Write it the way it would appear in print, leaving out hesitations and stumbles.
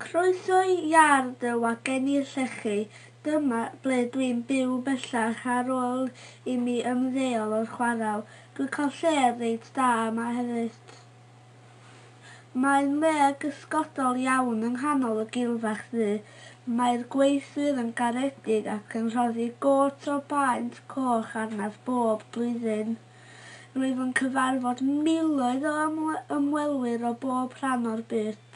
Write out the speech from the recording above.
Croeso i iard y wagen i'r llechi. Dyma ble dwi'n byw bellach ar ôl i mi ymddeol o'r chwarael. Dwi'n cael lle reit da yma hefyd. Mae'n le gysgodol iawn yng nghanol y gilfach ddu. Mae'r gweithwyr yn garedig ac yn rhoddi got o baent coch arnaf bob blwyddyn. Rwyf yn cyfarfod miloedd o ymwelwyr o bob rhan o'r byd.